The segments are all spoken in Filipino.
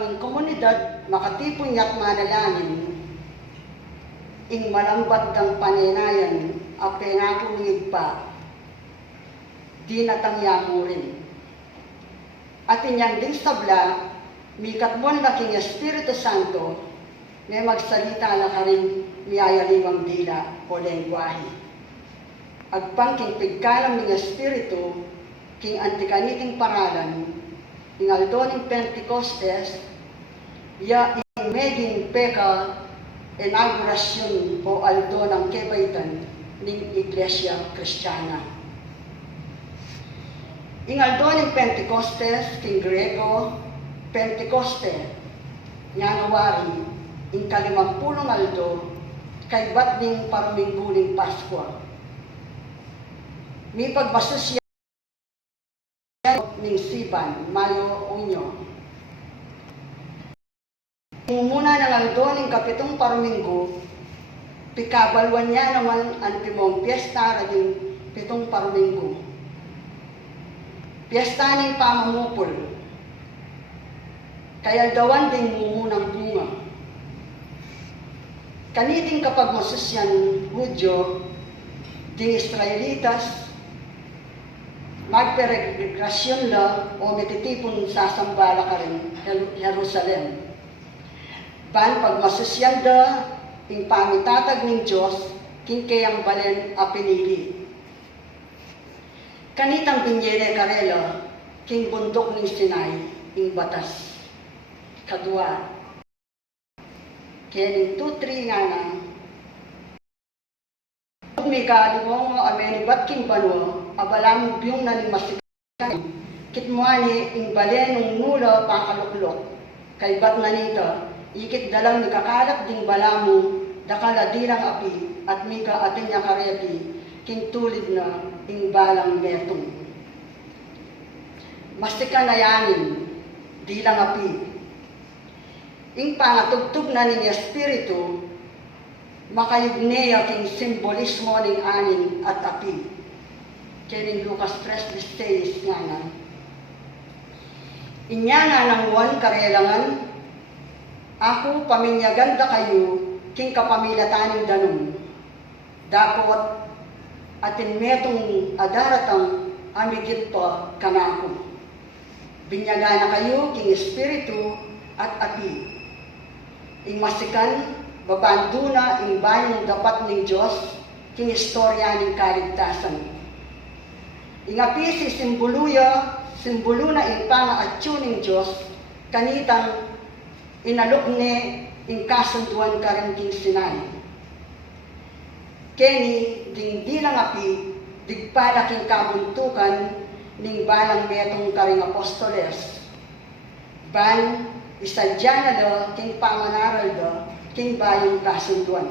panging komunidad makatipon yak manalangin, ing malambat kang paninayan, ape nga kumingig pa, di natangya mo rin. At inyang din sabla, mikatmon laking Espiritu Santo, may magsalita na ka rin miyayaliwang dila o lengguwahe. Agpang king pigkalam ng Espiritu, king antikaniting paralan, ing aldoning Pentecostes, ya ing meging peka inaugurasyon o aldo ng kebaitan ng Iglesia Kristiyana. Ing aldo ng Pentecostes, king Grego, Pentecoste, nga nawari, ing 50 aldo, kay bat ning parmingguling Paskwa. May pagbasasya ning Siban, Mayo, Unyo. Muna ng aldo ng 7 Parminggo, pikabalwan niya naman ang timong piyesta rading 7 Parminggo. Piyesta ng pamamupol, kaya dawan din mumunang bunga. Kaniting kapag masusyan Hudyo, ding Israelitas, magperegrasyon la o metitipon sa sambala ka rin, Jerusalem. Ban pagmasusyan da, ing pamitatag ng Diyos, king kayang balen a pinili. Kanitang binyere karela, king bundok ng Sinai, ing batas. Kadua, kaya 2-3 nga na, may kaaliwang amenibat king banwa, abalang biyong na ni masikan, kitmuani ing balen ng nula pakaluklok, kay bat na nita, ikit dalang nikakalat ding balamu, dakala dilang api, at mika atin niya kareti, king tulid na ing balang metong. Mastika na yanin, dilang api. Ing pangatugtog na ning Espiritu, makayugneya king simbolismo ning anin at api. Kaya ning Lucas 3:16 nga na. Inya nga nang uwan karelangan, ako paminyaganda kayo, king kapamilataning danong. Dakot atin metong adaratang amigit pa kanako. Binyaga na kayo, king Espiritu at api. Ing masikan, babanduna ing bayong dapat ng Diyos, king istorya ng kaligtasan. Ing api si simbolo na ing pangaatyo ng Diyos, kanitang inalok ni ing kasunduan ka rin king Sinai. Keni ding dilang api, digpala king kabuntukan ning balang metong karing apostoles. Ban, isadya na do, king pamanaral do, king bayong kasunduan.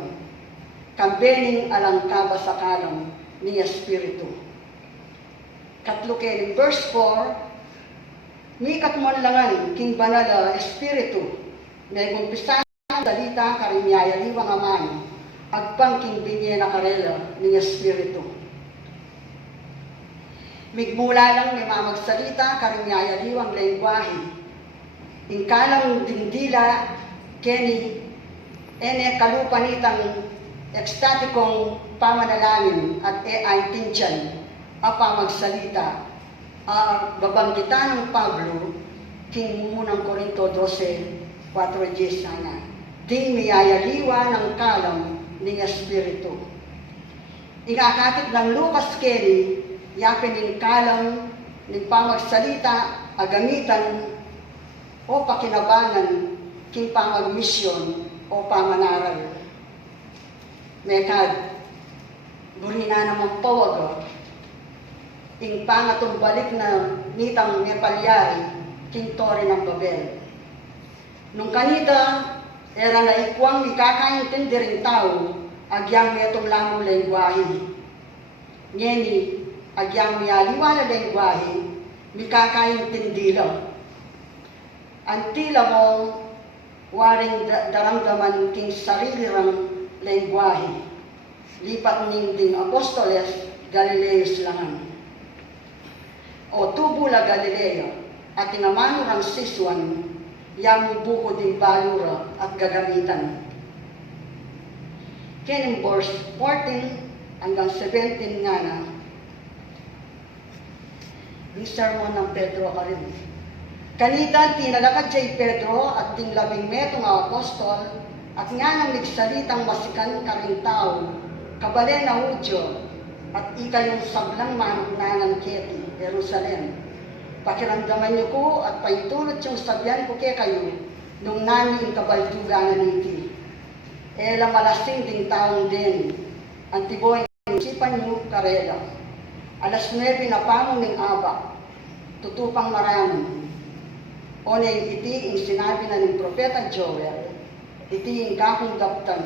Kambening alang kabasakalam ni Espiritu. Katlo kening verse 4, mikat mo langan king banala Espiritu, may gumpisa salita karimyaya liwang aman, agpang king binye na karela ng Espiritu. Migmula lang may mamagsalita karimyaya liwang lengguwahe, ingkalang dingdila keni ene kalupanitang ekstatikong pamanalangin at ay tinsyan apa magsalita babanggitan ng Pablo king munang Korinto 12:4 sana. Ding miyayaliwa ng kalam ng Espiritu. Ikakatip ng Lucas Kelly, yapin ng kalam ng pamagsalita, agamitan o pakinabangan king pamagmisyon o pamanaral. Mekad, burina naman pawaga, ing pangatong balik na nitang nepalyari, king Tore ng Babel. Nung kanita, era na ikwang ikakaintindi rin tao, agyang metong lamang lengguwahe. Ngeni, agyang miyaliwa na lengguwahe, mikakaintindi lang. Antila mo, waring daramdaman king sarili rang lengguwahe. Lipat ning ding apostoles, Galileos langan. O tubula Galileo, at inamano rang siswan, yang buko din balura at gagamitan. Kening verse 14 hanggang 17 nga na, yung sermon ng Pedro ka rin. Kanita tinalakad siya Pedro at ting 10 nga apostol at nga nang nagsalitang masikan ka rin tao, kabale na Hudyo at ikayong sablang manunanan keti, Jerusalem. Pakiramdaman niyo ko at paitulot yung sabyan ko kay kayo nung namin kabalduganan niti. Ela malasing ding taong din, ang tiboy ng isipan niyo karela. Alas 9 na pamong ng abak, tutupang marami. O na iti ang sinabi na ng Propeta Joel, iti ang kakong daptan,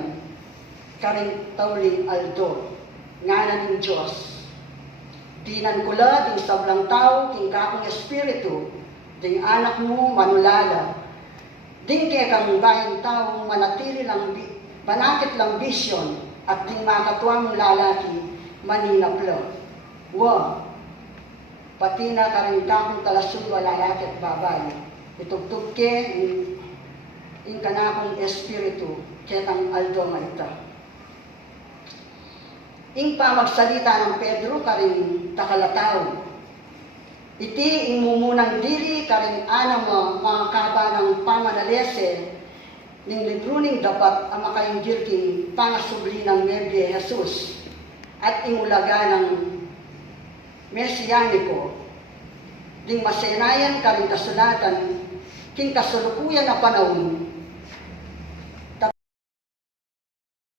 karing tauling aldo, nga na ng Diyos. Tinan kula ding sablang tao, king kakong espiritu, ding anak mo manulala, ding kaya kang bayang taong manatili lang, manakit lang bisyon, at ding makatuwa mong lalaki, maninaplo. Wa, pati na karing kakong talasun wala lalaki at babay. Itugtug ke, in kanakong espiritu, ketang aldo nga ita. Ing pamagsalita ng Pedro karing takalataw. Iti ing mumunang dili karing anang mga kaba ng pamanalese ning libro ning dapat ang makainggil king pangasubli ng Nebye Jesus at ing ulaga ng Mesianiko ding masenayan karing kasulatan king kasulukuyan na panahon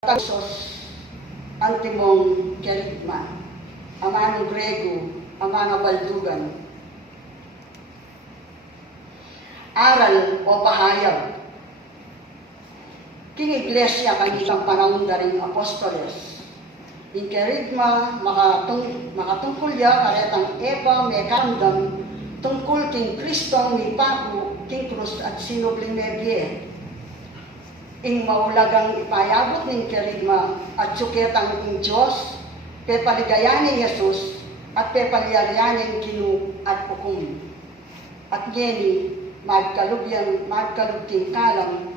tapos antimong kerigma, amanong Grego, ang mga baldugan. Aral o pahayag. King Iglesia kanitang panahon na rin apostoles. Ing kerigma, makatungkol ya karetang eba mekamdam tungkol king Kristong mipaku king krus at sinubling Nebye. Ing maulagang ipayabot ng kerigma at suketang ing Diyos, pepaligayan ni Jesus at pepaliyaryanin kinu at hukum. At ngeni, magkalub king kalam,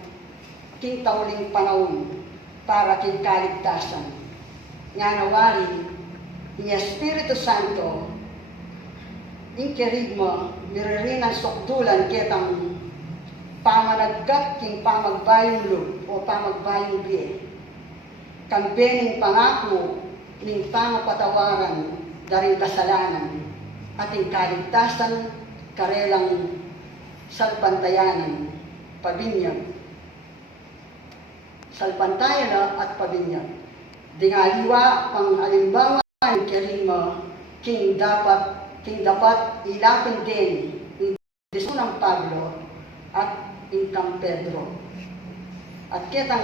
king tauling panahon para king kaligtasan. Nga nawari, ni Espiritu Santo, ing kerigma, miririnan sokdulan ketang pamanagkat king pamagbayong loob o pamagbayong biye. Kambening pangako ning pangapatawaran daring kasalanan at ing kaligtasan karelang salpantayanan, pabinyag. Salpantayan at pabinyag. Dingaliwa pang alimbawa ng kerigma king dapat ilapin din ng diso ng Pablo at Incang Pedro. At kitang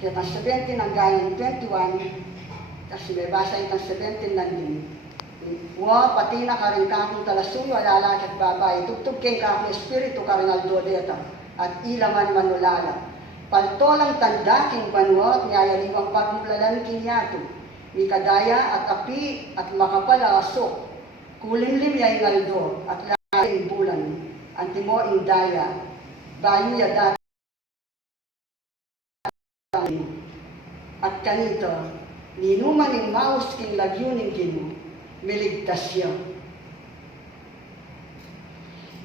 17 hanggang 21, kasi may basa itang 17 lang din. Wa, pati na karing kakong talasuyo, lalaki at babae, tugtog keng kakong espiritu karing aldodeta, at ilaman manulala. Palto lang tanda king banwa, niyayaliwang pagmulalan king yato, mi kadaya at api at makapala asok, kulimlim yay ngaldo, at laking bulan. Antimo ing daya, bayo ya dati at kanito, ninuman ing maus king lagyunin kinu, miligtas siya.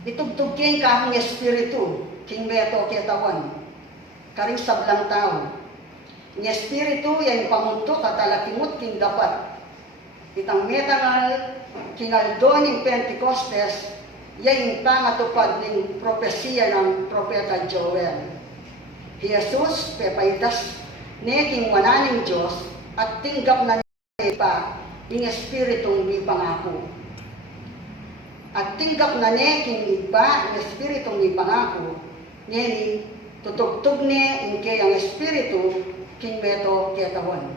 Itugtog king kakong espiritu, king meto ketawan, karing sablang tao. Ng espiritu, yan pamunto katalakimot king dapat. Itang metangal, kinaldo ning Pentecostes, yan pangatupad ng propesiya ng Propeta Joel. Jesus, pepaitas neking wananing Diyos at tinggap na niya pa ng Espiritong may pangako. At tinggap na neking iba ng Espiritong may pangako, niya ni tutugtog niya in kay ang Espiritu king meto ketawan.